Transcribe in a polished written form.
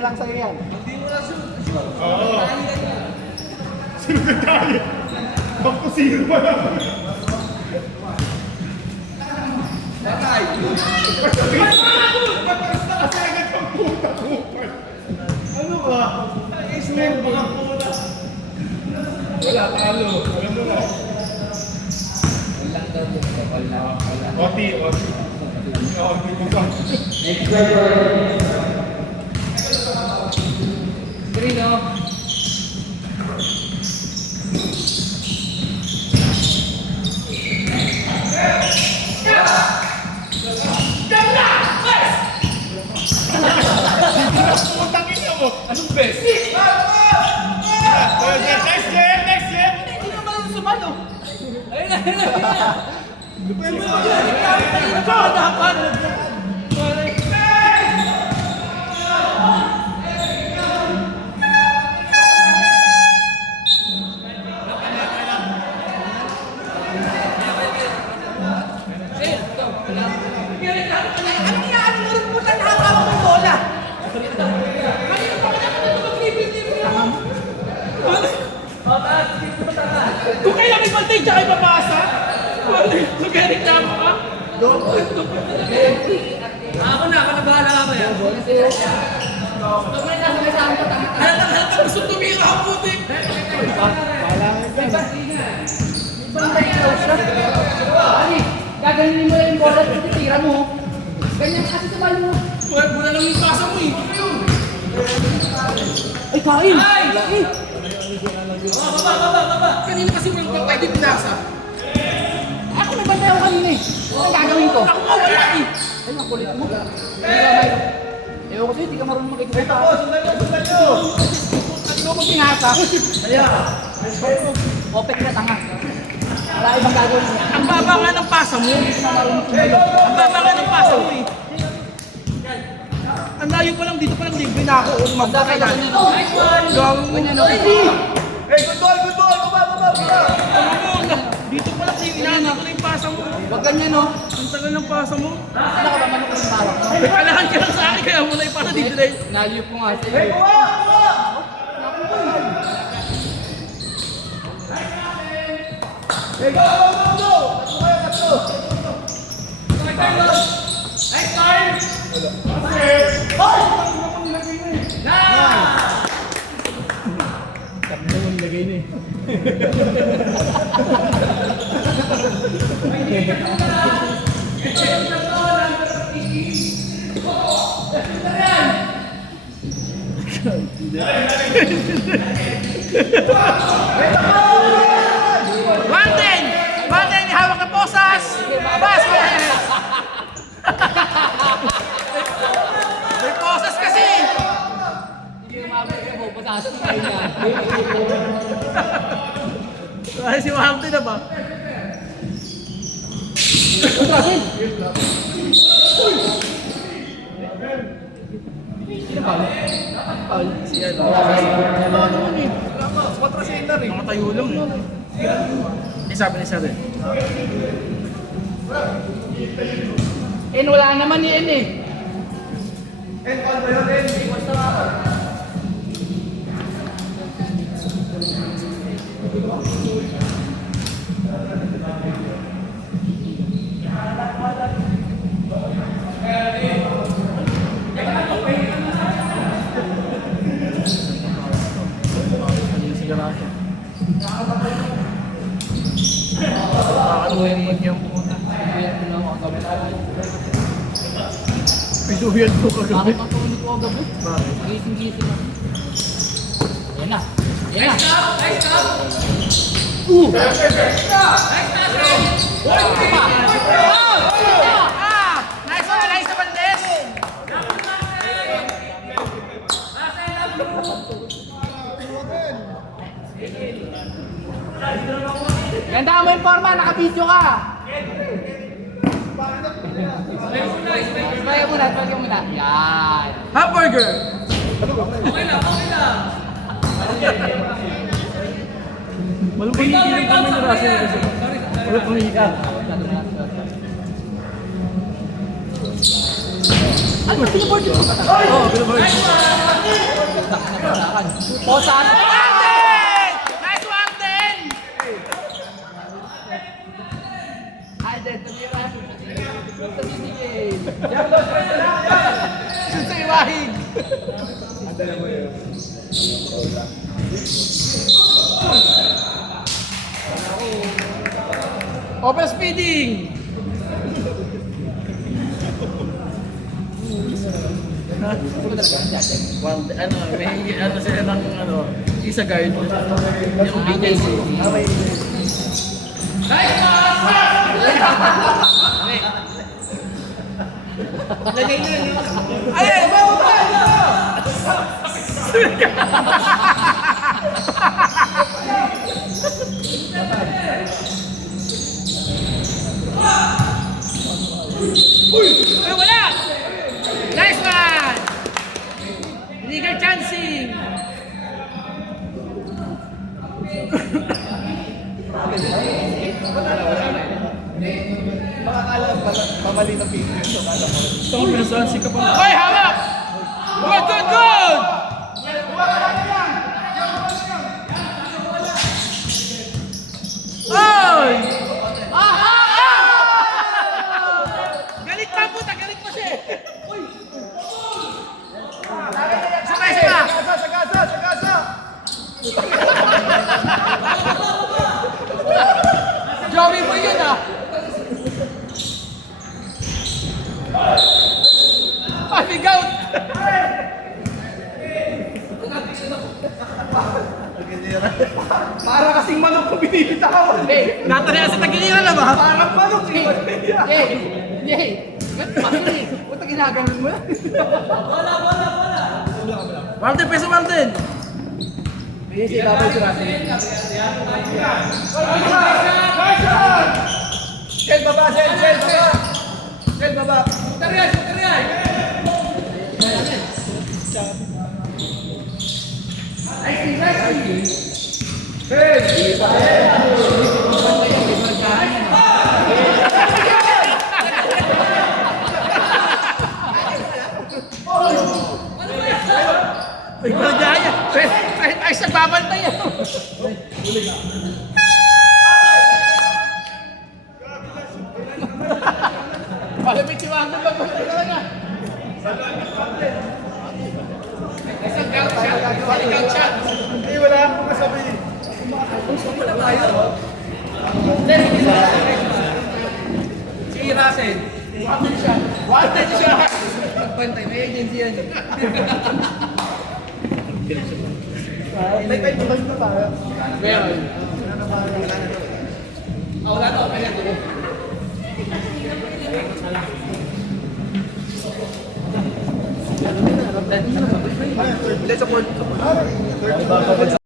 na lang sa'yo yan. Hindi mo na sure. Oo. Sino nagkali? Ako sino ba lang? Patay! Mataas na kasi agad ang puta-puta. Ano ba? Isnel mga puta. Wala, talo. Alam mo na. Walang daw yung kapal na. Oti. Oti mo ba? Green, no? Putangin niyo mo. Anong best? Next game! Hindi naman yung sumalo. Ayun na. Dapat. Anong inaano mo rin puta na hawak mo yung bola? Kanina pa wala ka na mag-dribble-dribble naman. Kung kailangan ipantay siya kayo papasa, magaling na mo ka. Ako na bahala ka ba yan? Halata gusto tumira ang puti. Gaganin mo yung bola at titira mo. Ganyan kasi sa balo mo. Wala lang yung pasa mo eh. Ay, kain! Laki! Baba. Kanina kasi walang papay, di pinasa. Ako nagbantay ako kanina eh. Anong gagawin ko? Ako nga wala eh. Ay, makulit mo. Ewan ko sa'yo, di ka marunong makikita. Ano ko pinasa? Opek na tanga. Wala ibang gagawin niya. Ang baba nga ng pasa mo. Hindi na marunong tumayo. Ang baba nga ng pasa mo eh. Ang layo pa lang dito pa lang libre na ako. Magda ka lang yan. Gawin mo Ganyan o. Hey, good ball! Baba! Dito pa lang inaanap ko na yung pasa mo. Huwag ganyan o. Ang tagal ng pasa mo. Ano ka ba manok ng bawak? Kailangan ka lang sa akin kaya muna yung pasa dito na eh. Naliyop ko nga sa'yo. Hey, go! One thing, hawak na posas. Bas, may posas kasi. Hindi umabot ka mo. Pataas mo kayo niya. Ay, si Wahang din na ba? Siya na. Ano naman eh? Tama, 4 center eh. Mga tayo lang eh. Hindi sabi ni Sir eh. Wala naman yan eh. N1 ba yun? Pakaluhin mo niya pumunta. Pinuyan ko kagabi. Bakit matulog ko gabi? Gising-gising ako. Yan na. Yan na. Nice one, Eliza Valdez! Ganda mo yung forma, nakabidyo ka. Spray mo na. Yan. Hamburger! Walang panghihilang kami na Russell. Walang panghihilang. Ano, pinuboard yun? Oo, pinuboard. Posa. Warden! Nice Warden! Alden, tumira. Sa sisigil. Shoot sa iwahig. Open speeding! Well, ano, may ano sila ng ano, isa guard. Yung BJC. Lagay nyo yun. Ay, bawa pa! Uy, wala! Nice one! Illegal chancing! Pamali na piso yun. So, kala mo. Ito, pinasansi ka pa. Hoy, hawak! Good, good, good! Oy! Galit ka puta, galit pa siya. Uy! Sabay siya! Sagasa! Joey mo yun ah! Ay, bigaw! Para kasing manok kung binibitawan. Hey, natanaya sa tagiliran na ba? Parang manok. Hey! Pasuri! Puta ginaganon mo yan? Walden, peso Walden! Easy, tapos sila. Shell baba, Shell baba. Shell baba. Ay, malagaya! Ay, sa babantay yan! Malamit si Wanda magbantay talaga! Isang count shot! Isang count shot! Hindi, wala akong kasabi. Si Russell! Wanted siya! Wanted siya! Magbantay, may agency yan. May time na tayo. Meron. Wala to, kaya to. Let's support.